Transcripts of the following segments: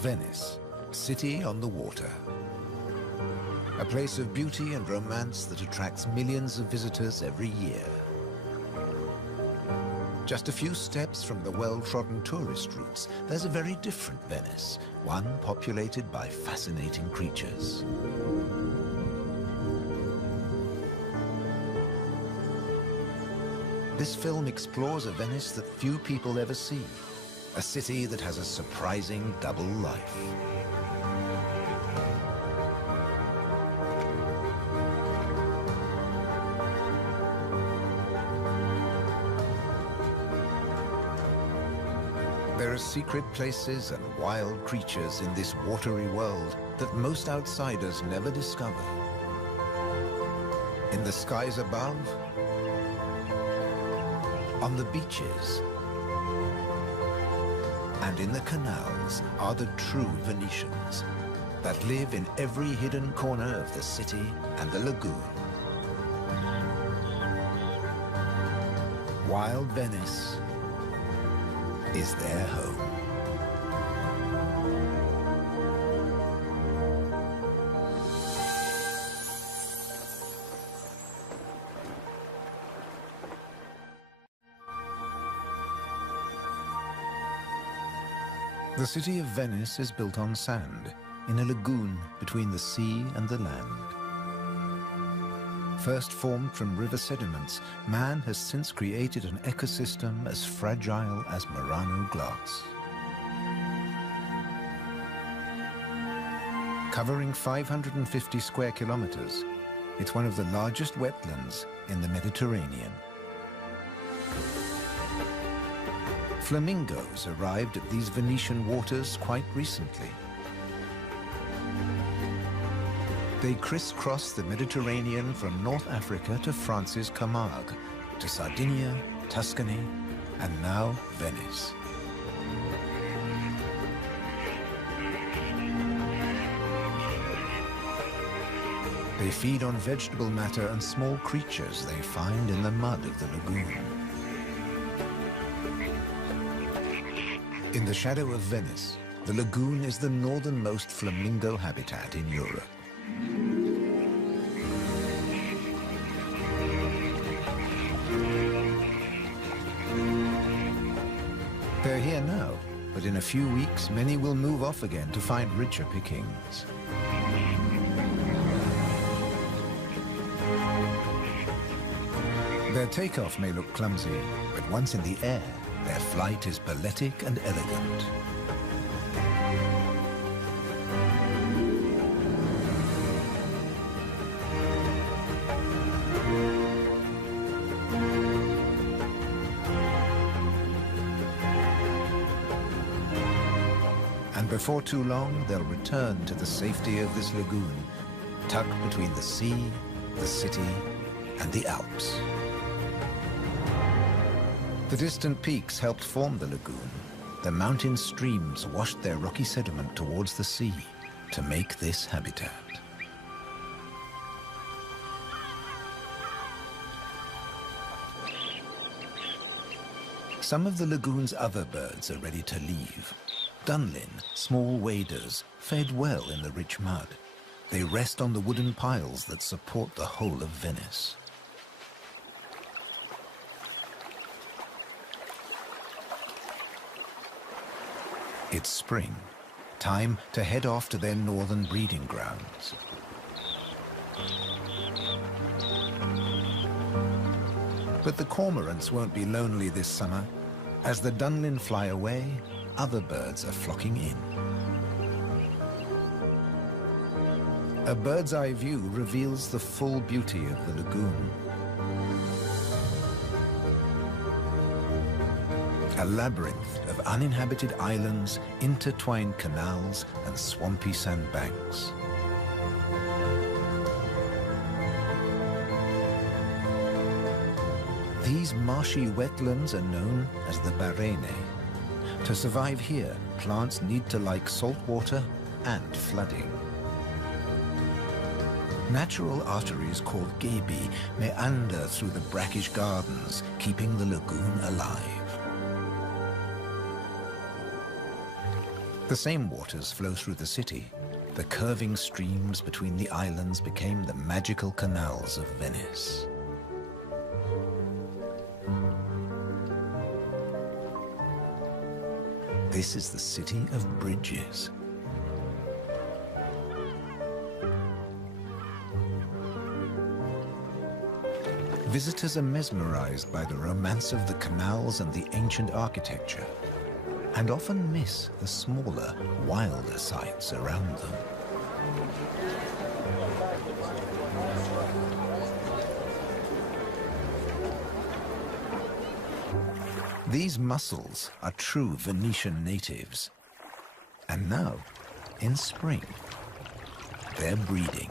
Venice, city on the water. A place of beauty and romance that attracts millions of visitors every year. Just a few steps from the well-trodden tourist routes, there's a very different Venice, one populated by fascinating creatures. This film explores a Venice that few people ever see, a city that has a surprising double life. There are secret places and wild creatures in this watery world that most outsiders never discover. In the skies above, on the beaches, and in the canals are the true Venetians that live in every hidden corner of the city and the lagoon. Wild Venice is their home. The city of Venice is built on sand, in a lagoon between the sea and the land. First formed from river sediments, man has since created an ecosystem as fragile as Murano glass. Covering 550 square kilometers, it's one of the largest wetlands in the Mediterranean. Flamingos arrived at these Venetian waters quite recently. They crisscross the Mediterranean from North Africa to France's Camargue, to Sardinia, Tuscany, and now Venice. They feed on vegetable matter and small creatures they find in the mud of the lagoon. In the shadow of Venice, the lagoon is the northernmost flamingo habitat in Europe. They're here now, but in a few weeks, many will move off again to find richer pickings. Their takeoff may look clumsy, but once in the air, their flight is balletic and elegant. And before too long, they'll return to the safety of this lagoon, tucked between the sea, the city, and the Alps. The distant peaks helped form the lagoon. The mountain streams washed their rocky sediment towards the sea to make this habitat. Some of the lagoon's other birds are ready to leave. Dunlin, small waders, fed well in the rich mud. They rest on the wooden piles that support the whole of Venice. It's spring, time to head off to their northern breeding grounds. But the cormorants won't be lonely this summer. As the Dunlin fly away, other birds are flocking in. A bird's eye view reveals the full beauty of the lagoon. A labyrinth of uninhabited islands, intertwined canals, and swampy sandbanks. These marshy wetlands are known as the Barene. To survive here, plants need to like salt water and flooding. Natural arteries called gabi meander through the brackish gardens, keeping the lagoon alive. The same waters flow through the city. The curving streams between the islands became the magical canals of Venice. This is the city of bridges. Visitors are mesmerized by the romance of the canals and the ancient architecture, and often miss the smaller, wilder sights around them. These mussels are true Venetian natives. And now, in spring, they're breeding.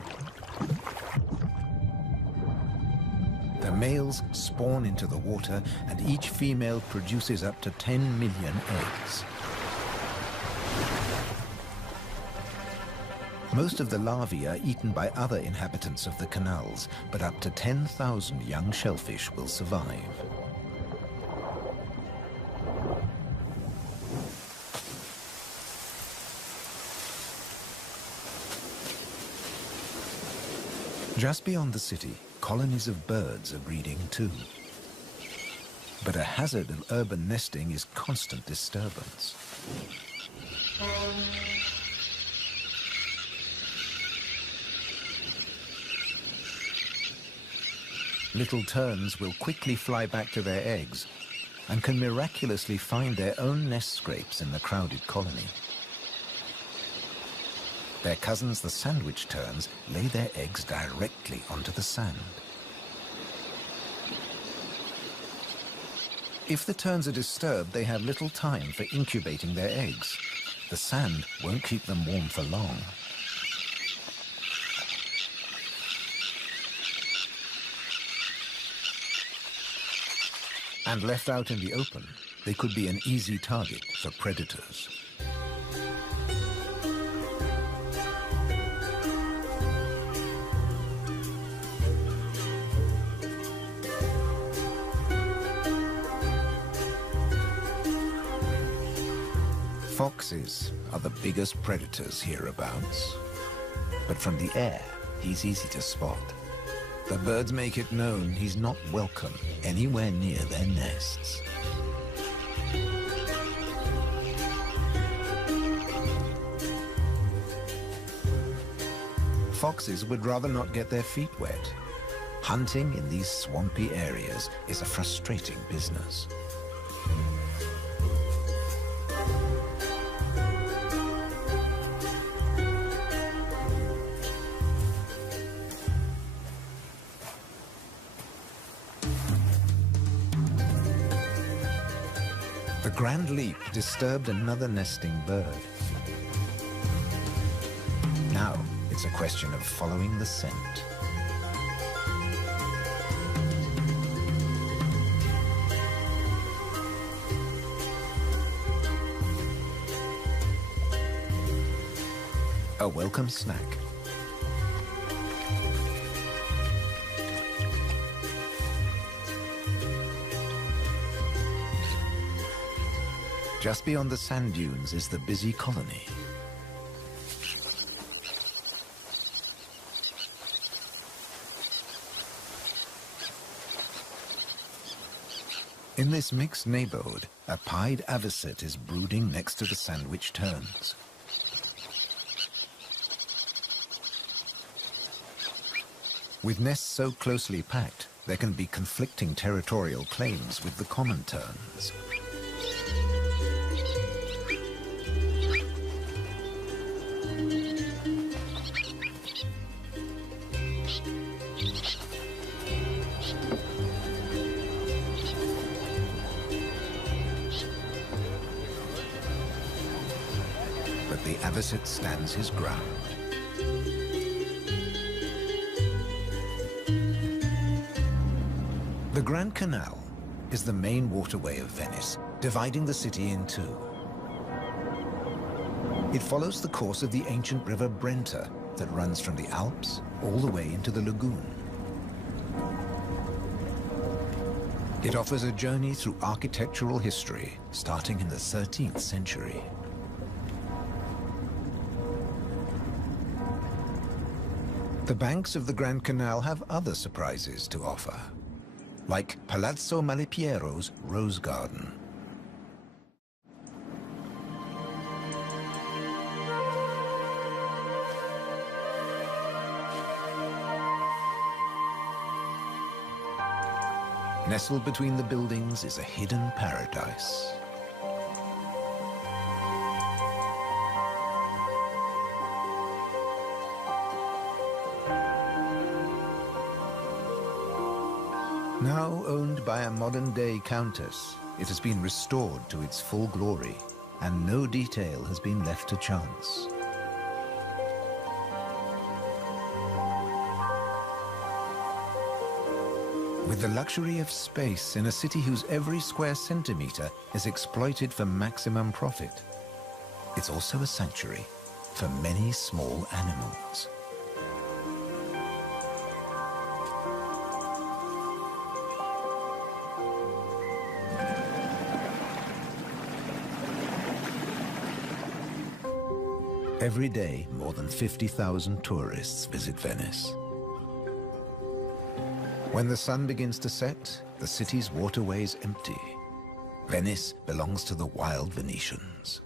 The males spawn into the water, and each female produces up to 10 million eggs. Most of the larvae are eaten by other inhabitants of the canals, but up to 10,000 young shellfish will survive. Just beyond the city, colonies of birds are breeding too. But a hazard of urban nesting is constant disturbance. Little terns will quickly fly back to their eggs and can miraculously find their own nest scrapes in the crowded colony. Their cousins, the sandwich terns, lay their eggs directly onto the sand. If the terns are disturbed, they have little time for incubating their eggs. The sand won't keep them warm for long. And left out in the open, they could be an easy target for predators. Foxes are the biggest predators hereabouts. But from the air, he's easy to spot. The birds make it known he's not welcome anywhere near their nests. Foxes would rather not get their feet wet. Hunting in these swampy areas is a frustrating business. The grand leap disturbed another nesting bird. Now it's a question of following the scent. A welcome snack. Just beyond the sand dunes is the busy colony. In this mixed neighborhood, a pied avocet is brooding next to the sandwich terns. With nests so closely packed, there can be conflicting territorial claims with the common terns. But the avocet stands his ground. The Grand Canal is the main waterway of Venice, dividing the city in two. It follows the course of the ancient river Brenta that runs from the Alps all the way into the lagoon. It offers a journey through architectural history, starting in the 13th century. The banks of the Grand Canal have other surprises to offer, like Palazzo Malipiero's Rose Garden. Nestled between the buildings is a hidden paradise. Now owned by a modern-day countess, it has been restored to its full glory, and no detail has been left to chance. With the luxury of space in a city whose every square centimeter is exploited for maximum profit, it's also a sanctuary for many small animals. Every day, more than 50,000 tourists visit Venice. When the sun begins to set, the city's waterways empty. Venice belongs to the wild Venetians.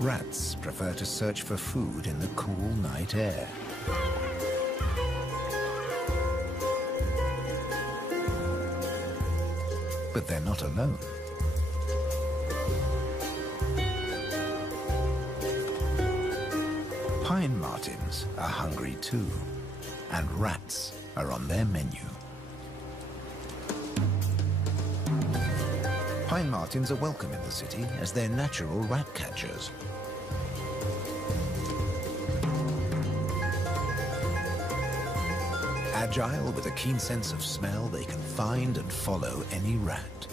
Rats prefer to search for food in the cool night air. But they're not alone. Pine martins are hungry too, and rats are on their menu. Pine martins are welcome in the city as they're natural rat catchers. Agile with a keen sense of smell, they can find and follow any rat.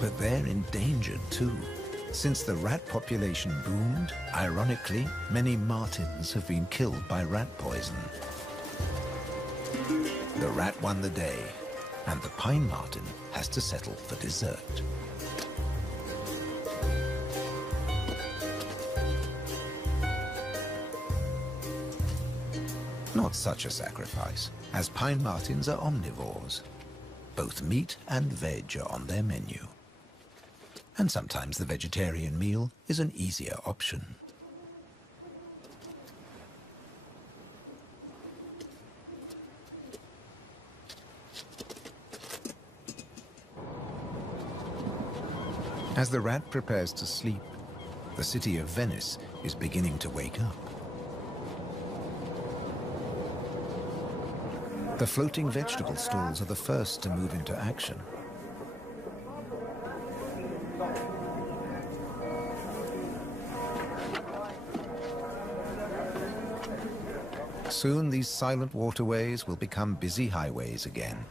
But they're endangered too. Since the rat population boomed, ironically, many martins have been killed by rat poison. The rat won the day, and the pine marten has to settle for dessert. Not such a sacrifice, as pine martens are omnivores. Both meat and veg are on their menu. And sometimes the vegetarian meal is an easier option. As the rat prepares to sleep, the city of Venice is beginning to wake up. The floating vegetable stalls are the first to move into action. Soon these silent waterways will become busy highways again.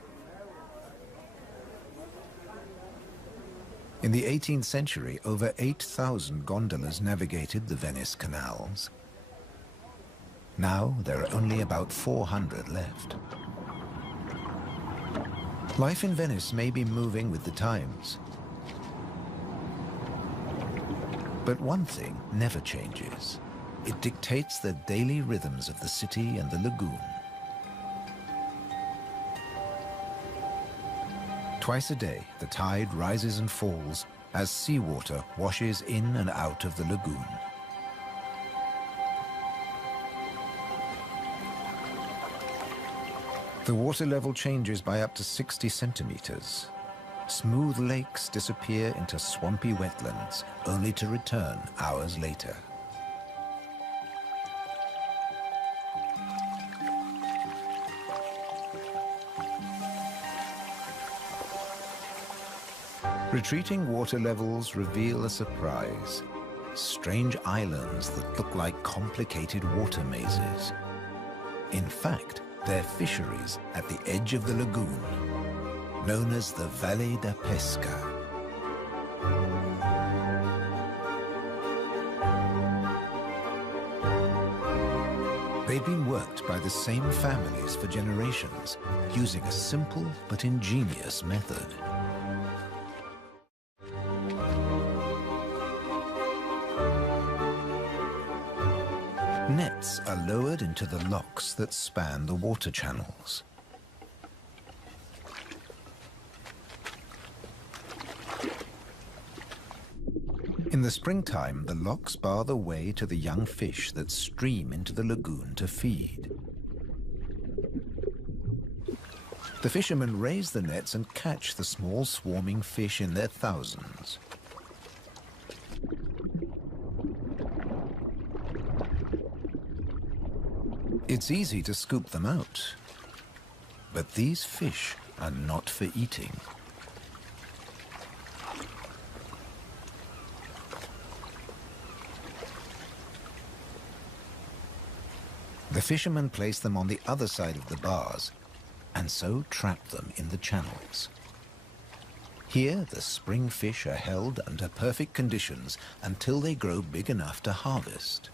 In the 18th century, over 8,000 gondolas navigated the Venice canals. Now there are only about 400 left. Life in Venice may be moving with the times. But one thing never changes. It dictates the daily rhythms of the city and the lagoon. Twice a day, the tide rises and falls as seawater washes in and out of the lagoon. The water level changes by up to 60 centimeters. Smooth lakes disappear into swampy wetlands, only to return hours later. Retreating water levels reveal a surprise. Strange islands that look like complicated water mazes. In fact, they're fisheries at the edge of the lagoon. known as the Valle da Pesca. They've been worked by the same families for generations, using a simple but ingenious method. Nets are lowered into the locks that span the water channels. In the springtime, the locks bar the way to the young fish that stream into the lagoon to feed. The fishermen raise the nets and catch the small swarming fish in their thousands. It's easy to scoop them out, but these fish are not for eating. The fishermen place them on the other side of the bars and so trap them in the channels. Here, the spring fish are held under perfect conditions until they grow big enough to harvest.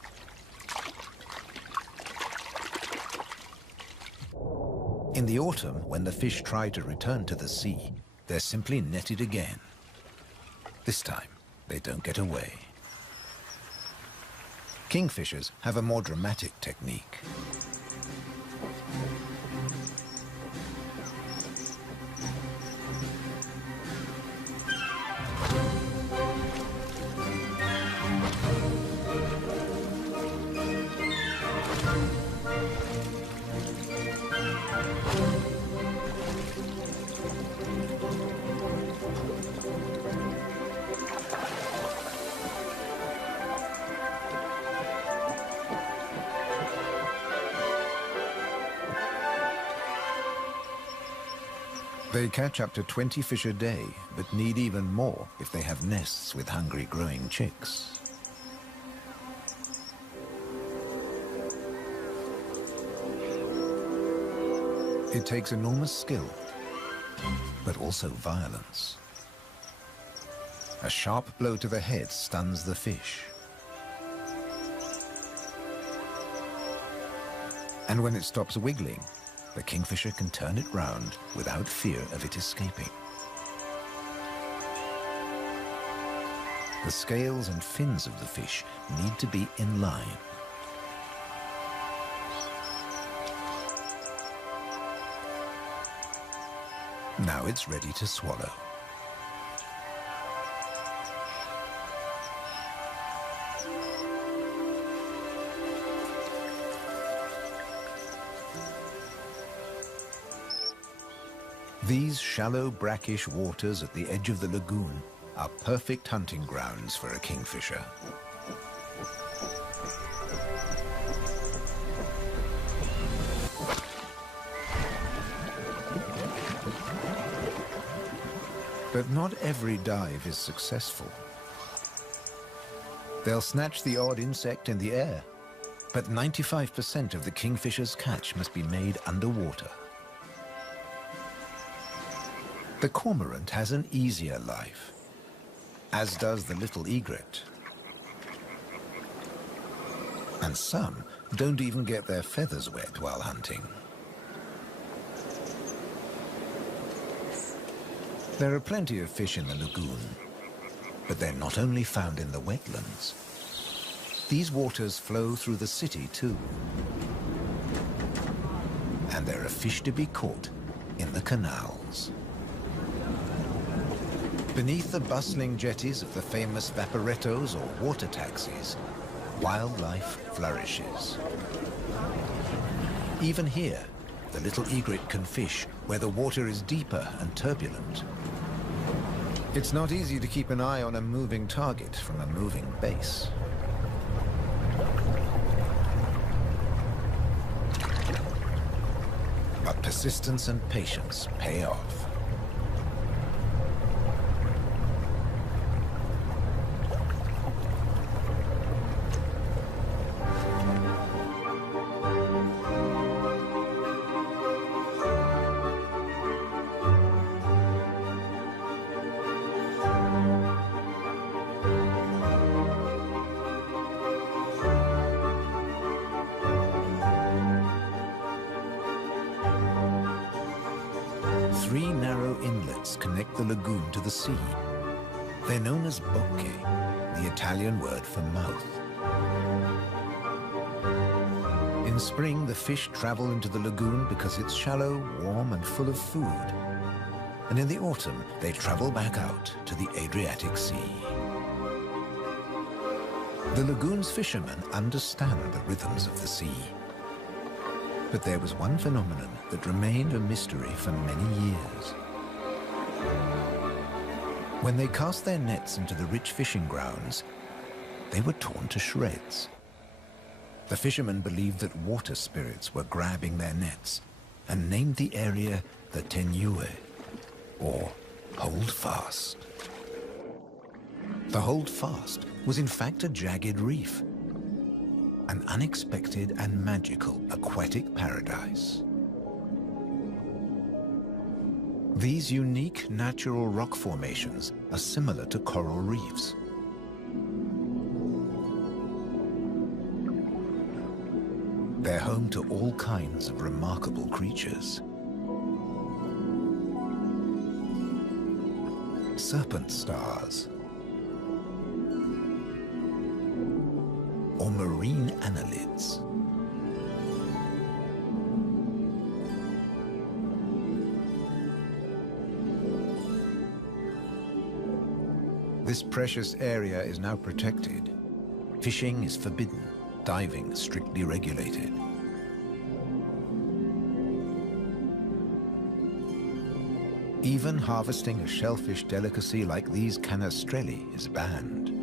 In the autumn, when the fish try to return to the sea, they're simply netted again. This time, they don't get away. Kingfishers have a more dramatic technique. They catch up to 20 fish a day, but need even more if they have nests with hungry growing chicks. It takes enormous skill, but also violence. A sharp blow to the head stuns the fish. And when it stops wiggling, the kingfisher can turn it round without fear of it escaping. The scales and fins of the fish need to be in line. Now it's ready to swallow. These shallow, brackish waters at the edge of the lagoon are perfect hunting grounds for a kingfisher. But not every dive is successful. They'll snatch the odd insect in the air, but 95% of the kingfisher's catch must be made underwater. The cormorant has an easier life, as does the little egret. And some don't even get their feathers wet while hunting. There are plenty of fish in the lagoon, but they're not only found in the wetlands. These waters flow through the city too. And there are fish to be caught in the canals. Beneath the bustling jetties of the famous vaporettos or water taxis, wildlife flourishes. Even here, the little egret can fish where the water is deeper and turbulent. It's not easy to keep an eye on a moving target from a moving base. But persistence and patience pay off. 3 narrow inlets connect the lagoon to the sea. They're known as bocche, the Italian word for mouth. In spring, the fish travel into the lagoon because it's shallow, warm, and full of food. And in the autumn, they travel back out to the Adriatic Sea. The lagoon's fishermen understand the rhythms of the sea. But there was one phenomenon that remained a mystery for many years. When they cast their nets into the rich fishing grounds, they were torn to shreds. The fishermen believed that water spirits were grabbing their nets and named the area the Tenue, or Hold Fast. The Hold Fast was in fact a jagged reef, an unexpected and magical aquatic paradise. These unique natural rock formations are similar to coral reefs. They're home to all kinds of remarkable creatures. Serpent stars, or marine annelids. This precious area is now protected. Fishing is forbidden, diving strictly regulated. Even harvesting a shellfish delicacy like these canestrelli is banned.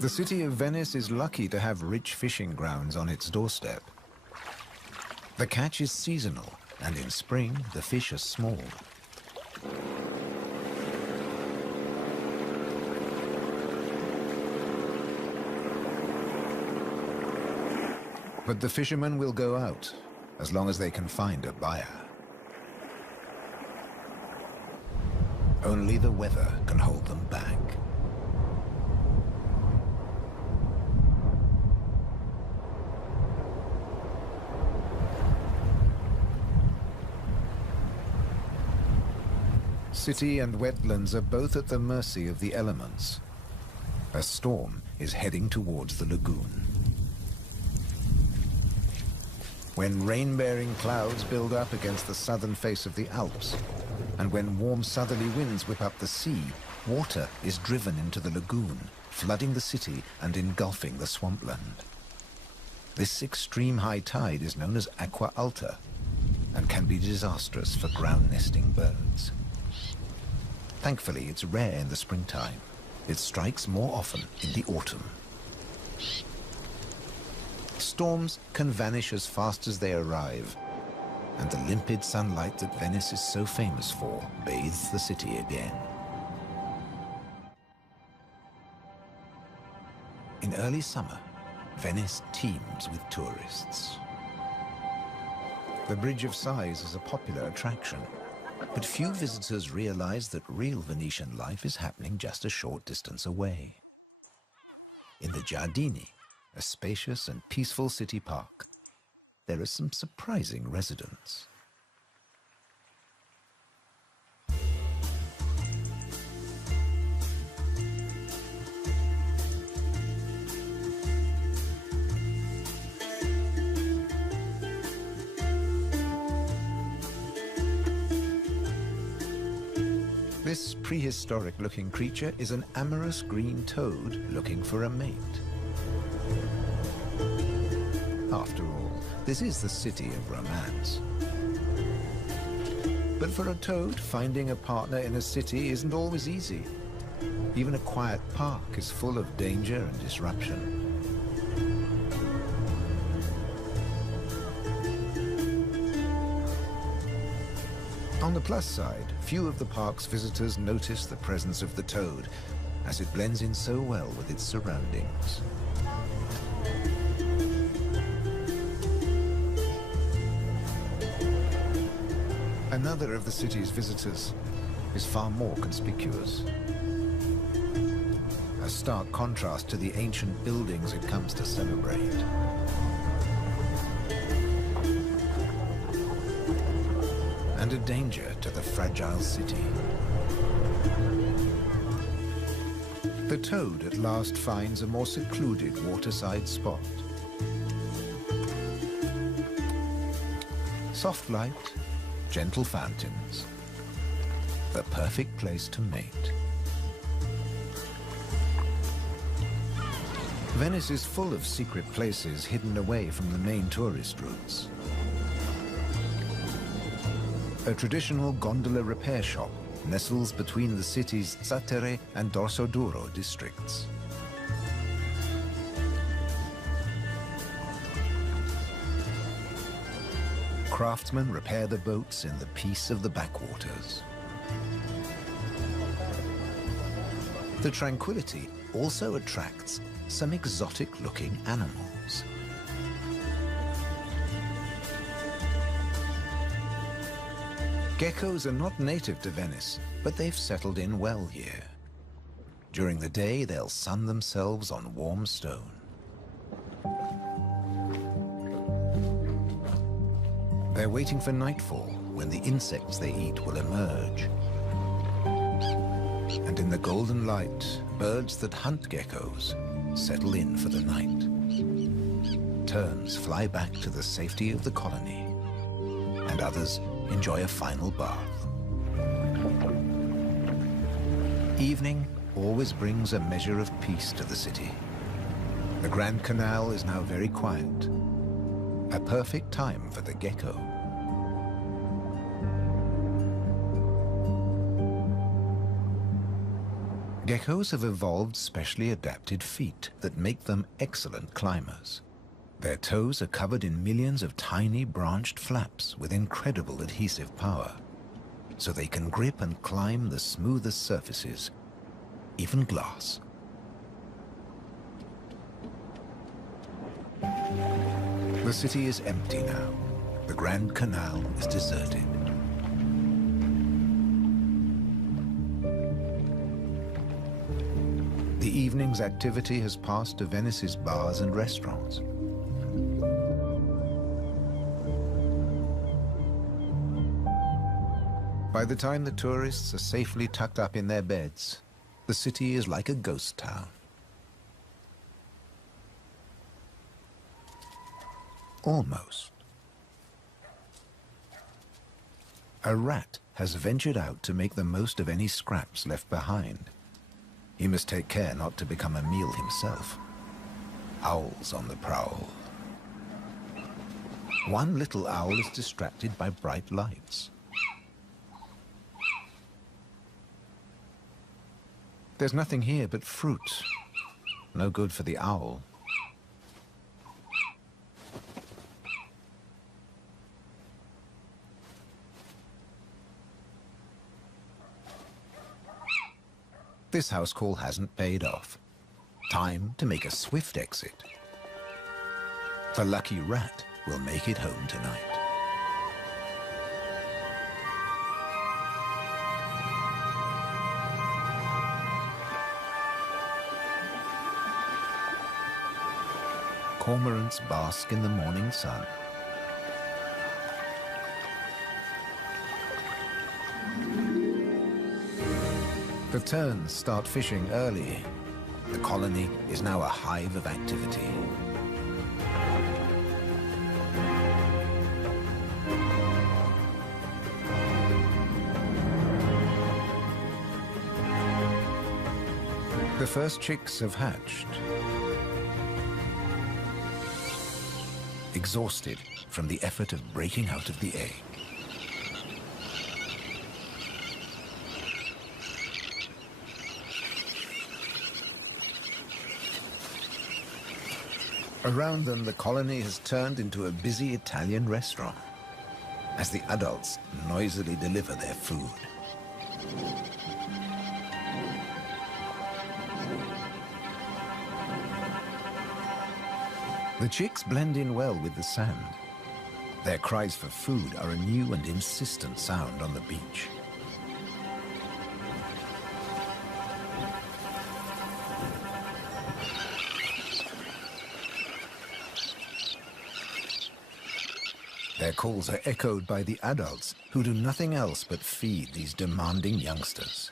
The city of Venice is lucky to have rich fishing grounds on its doorstep. The catch is seasonal, and in spring the fish are small. But the fishermen will go out, as long as they can find a buyer. Only the weather can hold them back. City and wetlands are both at the mercy of the elements. A storm is heading towards the lagoon. When rain-bearing clouds build up against the southern face of the Alps, and when warm southerly winds whip up the sea, water is driven into the lagoon, flooding the city and engulfing the swampland. This extreme high tide is known as aqua alta and can be disastrous for ground-nesting birds. Thankfully, it's rare in the springtime. It strikes more often in the autumn. Storms can vanish as fast as they arrive, and the limpid sunlight that Venice is so famous for bathes the city again. In early summer, Venice teems with tourists. The Bridge of Sighs is a popular attraction, but few visitors realize that real Venetian life is happening just a short distance away. In the Giardini, a spacious and peaceful city park, there are some surprising residents. This prehistoric-looking creature is an amorous green toad looking for a mate. After all, this is the city of romance. But for a toad, finding a partner in a city isn't always easy. Even a quiet park is full of danger and disruption. On the plus side, few of the park's visitors notice the presence of the toad, as it blends in so well with its surroundings. Another of the city's visitors is far more conspicuous. A stark contrast to the ancient buildings it comes to celebrate. and a danger to the fragile city. The toad at last finds a more secluded waterside spot. Soft light, gentle fountains, the perfect place to mate. Venice is full of secret places hidden away from the main tourist routes. A traditional gondola repair shop nestles between the city's Zattere and Dorsoduro districts. Craftsmen repair the boats in the peace of the backwaters. The tranquility also attracts some exotic-looking animals. Geckos are not native to Venice, but they've settled in well here. During the day, they'll sun themselves on warm stone. They're waiting for nightfall, when the insects they eat will emerge. And in the golden light, birds that hunt geckos settle in for the night. Terns fly back to the safety of the colony, and others enjoy a final bath. Evening always brings a measure of peace to the city. The Grand Canal is now very quiet, a perfect time for the gecko. Geckos have evolved specially adapted feet that make them excellent climbers. Their toes are covered in millions of tiny branched flaps with incredible adhesive power, so they can grip and climb the smoothest surfaces, even glass. The city is empty now. The Grand Canal is deserted. The evening's activity has passed to Venice's bars and restaurants. By the time the tourists are safely tucked up in their beds, the city is like a ghost town. Almost. A rat has ventured out to make the most of any scraps left behind. He must take care not to become a meal himself. Owls on the prowl. One little owl is distracted by bright lights. There's nothing here but fruit. No good for the owl. This house call hasn't paid off. Time to make a swift exit. The lucky rat will make it home tonight. Cormorants bask in the morning sun. The terns start fishing early. The colony is now a hive of activity. The first chicks have hatched. Exhausted from the effort of breaking out of the egg. Around them, the colony has turned into a busy Italian restaurant as the adults noisily deliver their food. The chicks blend in well with the sand. Their cries for food are a new and insistent sound on the beach. Their calls are echoed by the adults who do nothing else but feed these demanding youngsters.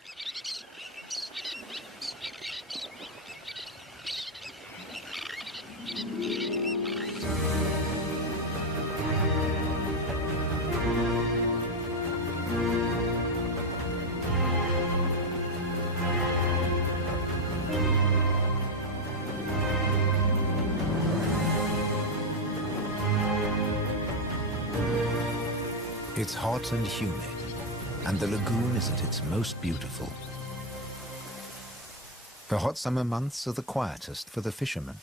It's hot and humid, and the lagoon is at its most beautiful. The hot summer months are the quietest for the fishermen.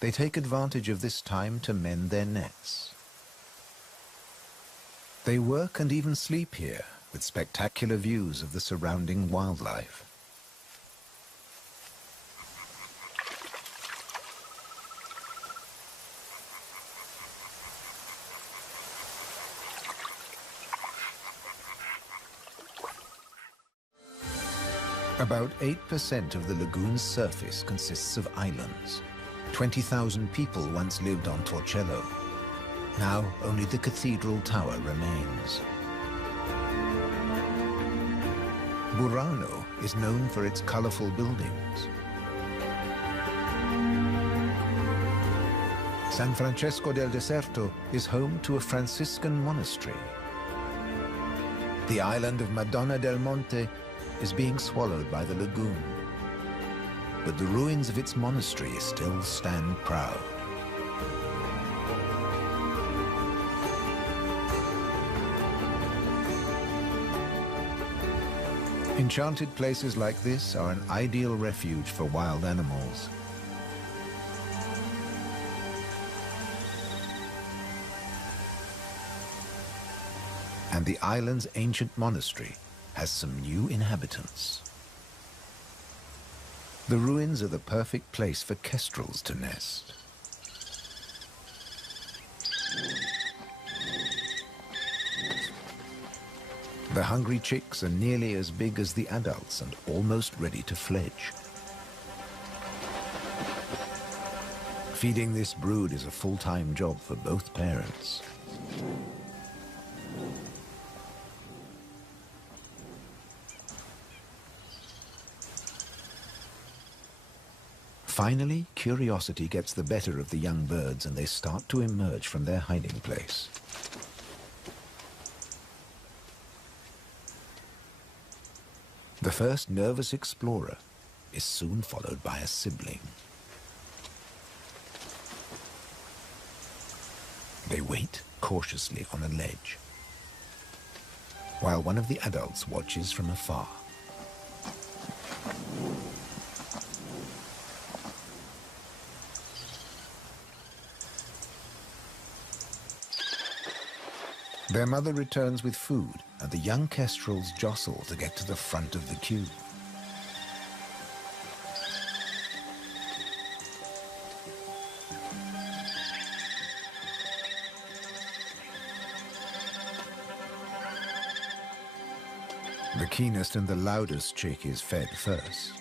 They take advantage of this time to mend their nets. They work and even sleep here, with spectacular views of the surrounding wildlife. About 8% of the lagoon's surface consists of islands. 20,000 people once lived on Torcello. Now only the cathedral tower remains. Burano is known for its colorful buildings. San Francesco del Deserto is home to a Franciscan monastery. The island of Madonna del Monte is being swallowed by the lagoon, but the ruins of its monastery still stand proud. Enchanted places like this are an ideal refuge for wild animals. And the island's ancient monastery has some new inhabitants. The ruins are the perfect place for kestrels to nest. The hungry chicks are nearly as big as the adults and almost ready to fledge. Feeding this brood is a full-time job for both parents. Finally, curiosity gets the better of the young birds and they start to emerge from their hiding place. The first nervous explorer is soon followed by a sibling. They wait cautiously on a ledge, while one of the adults watches from afar. Their mother returns with food, and the young kestrels jostle to get to the front of the queue. The keenest and the loudest chick is fed first.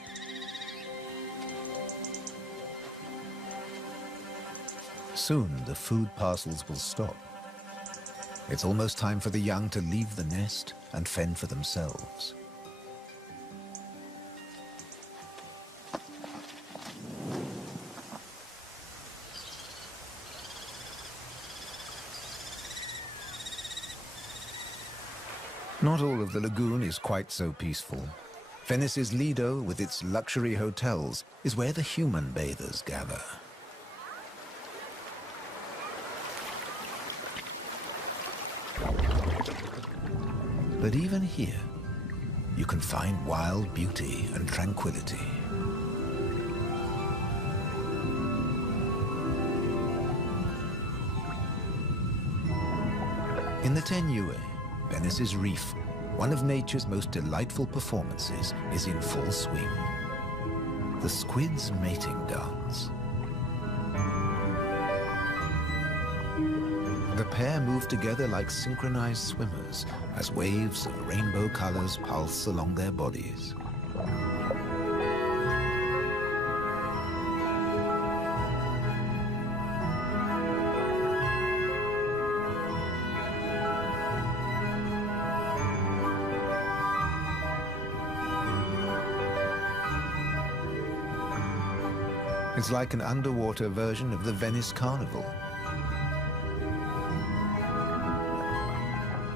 Soon the food parcels will stop. It's almost time for the young to leave the nest and fend for themselves. Not all of the lagoon is quite so peaceful. Venice's Lido, with its luxury hotels, is where the human bathers gather. But even here, you can find wild beauty and tranquility. In the Tenue, Venice's reef, one of nature's most delightful performances is in full swing. The squid's mating dance. The pair move together like synchronized swimmers as waves of rainbow colors pulse along their bodies. It's like an underwater version of the Venice Carnival.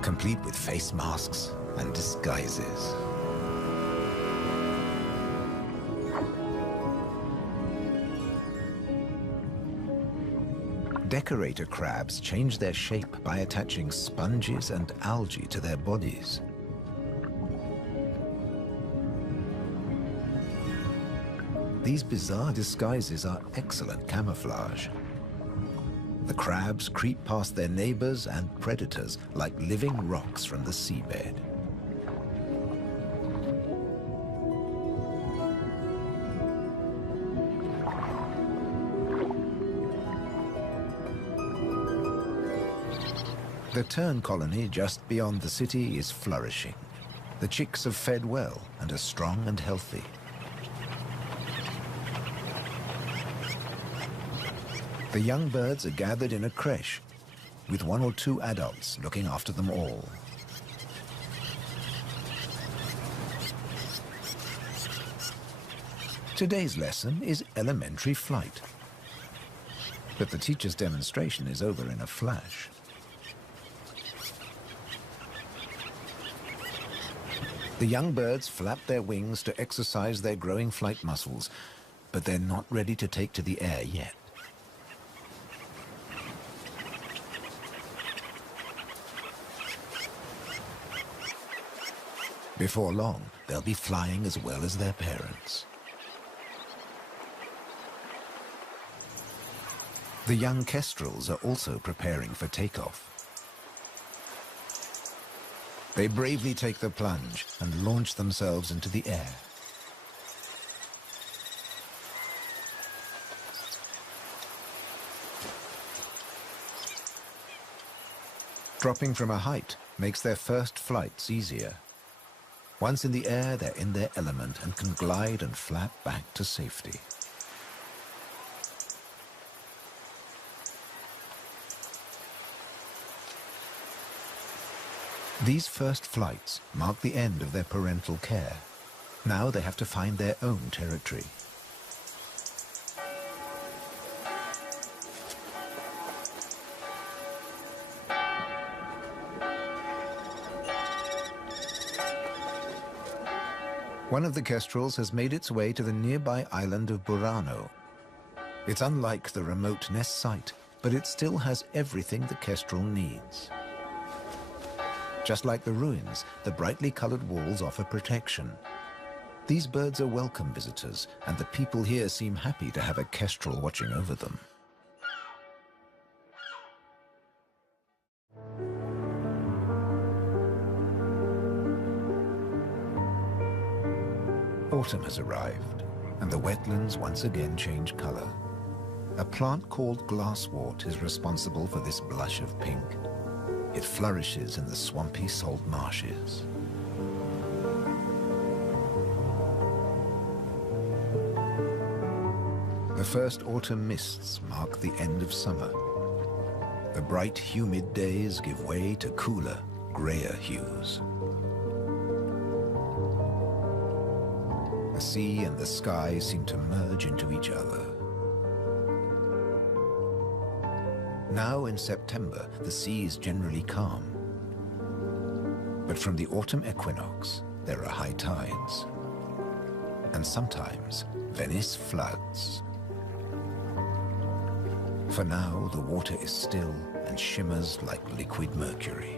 Complete with face masks and disguises. Decorator crabs change their shape by attaching sponges and algae to their bodies. These bizarre disguises are excellent camouflage. The crabs creep past their neighbors and predators like living rocks from the seabed. The tern colony just beyond the city is flourishing. The chicks have fed well and are strong and healthy. The young birds are gathered in a creche, with 1 or 2 adults looking after them all. Today's lesson is elementary flight. But the teacher's demonstration is over in a flash. The young birds flap their wings to exercise their growing flight muscles, but they're not ready to take to the air yet. Before long, they'll be flying as well as their parents. The young kestrels are also preparing for takeoff. They bravely take the plunge and launch themselves into the air. Dropping from a height makes their first flights easier. Once in the air, they're in their element and can glide and flap back to safety. These first flights mark the end of their parental care. Now they have to find their own territory. One of the kestrels has made its way to the nearby island of Burano. It's unlike the remote nest site, but it still has everything the kestrel needs. Just like the ruins, the brightly colored walls offer protection. These birds are welcome visitors, and the people here seem happy to have a kestrel watching over them. Autumn has arrived, and the wetlands once again change color. A plant called glasswort is responsible for this blush of pink. It flourishes in the swampy salt marshes. The first autumn mists mark the end of summer. The bright, humid days give way to cooler, grayer hues. The sea and the sky seem to merge into each other. Now in September, the sea is generally calm. But from the autumn equinox, there are high tides. And sometimes, Venice floods. For now, the water is still and shimmers like liquid mercury.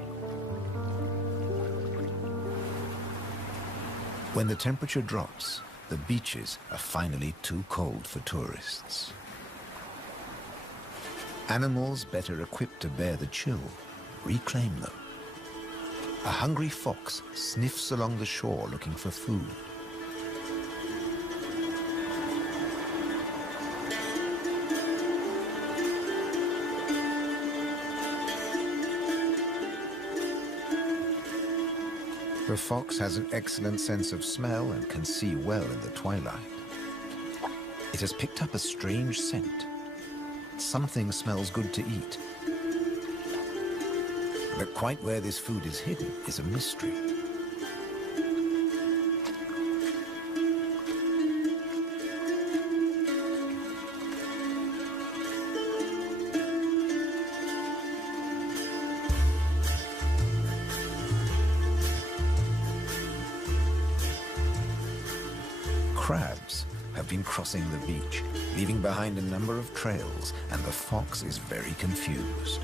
When the temperature drops, the beaches are finally too cold for tourists. Animals better equipped to bear the chill reclaim them. A hungry fox sniffs along the shore looking for food. The fox has an excellent sense of smell and can see well in the twilight. It has picked up a strange scent. Something smells good to eat. But quite where this food is hidden is a mystery. Crabs have been crossing the beach, leaving behind a number of trails, and the fox is very confused.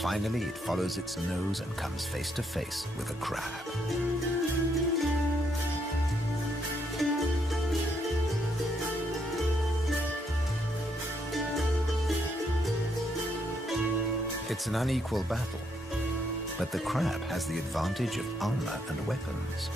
Finally, it follows its nose and comes face to face with a crab. It's an unequal battle, but the crab has the advantage of armor and weapons.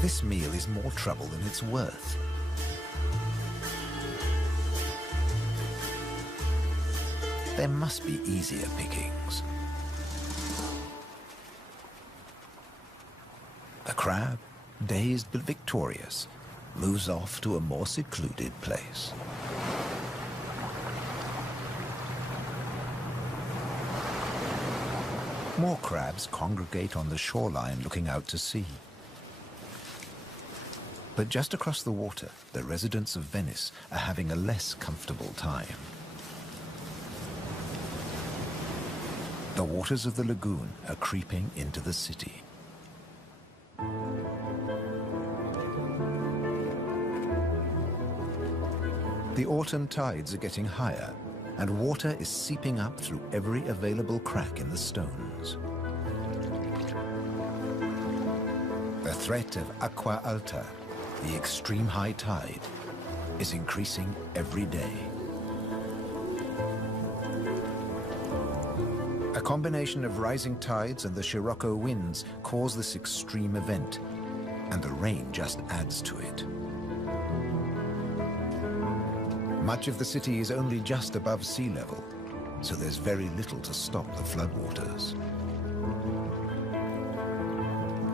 This meal is more trouble than it's worth. There must be easier pickings. The crab, dazed but victorious, moves off to a more secluded place. More crabs congregate on the shoreline looking out to sea. But just across the water, the residents of Venice are having a less comfortable time. The waters of the lagoon are creeping into the city. The autumn tides are getting higher, and water is seeping up through every available crack in the stones. The threat of acqua alta, the extreme high tide, is increasing every day. A combination of rising tides and the Scirocco winds cause this extreme event, and the rain just adds to it. Much of the city is only just above sea level, so there's very little to stop the floodwaters.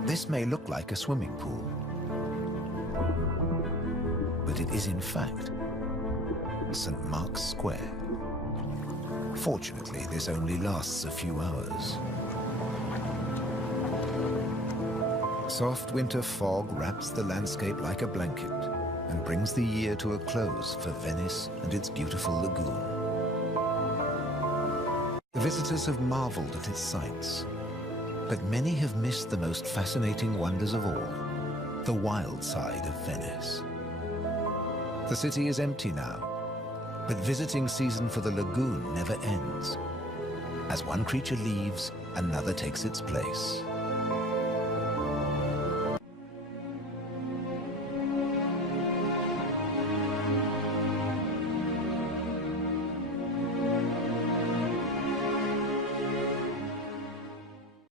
This may look like a swimming pool, but it is in fact St. Mark's Square. Fortunately, this only lasts a few hours. Soft winter fog wraps the landscape like a blanket and brings the year to a close for Venice and its beautiful lagoon. The visitors have marveled at its sights, but many have missed the most fascinating wonders of all, the wild side of Venice. The city is empty now, but visiting season for the lagoon never ends. As one creature leaves, another takes its place.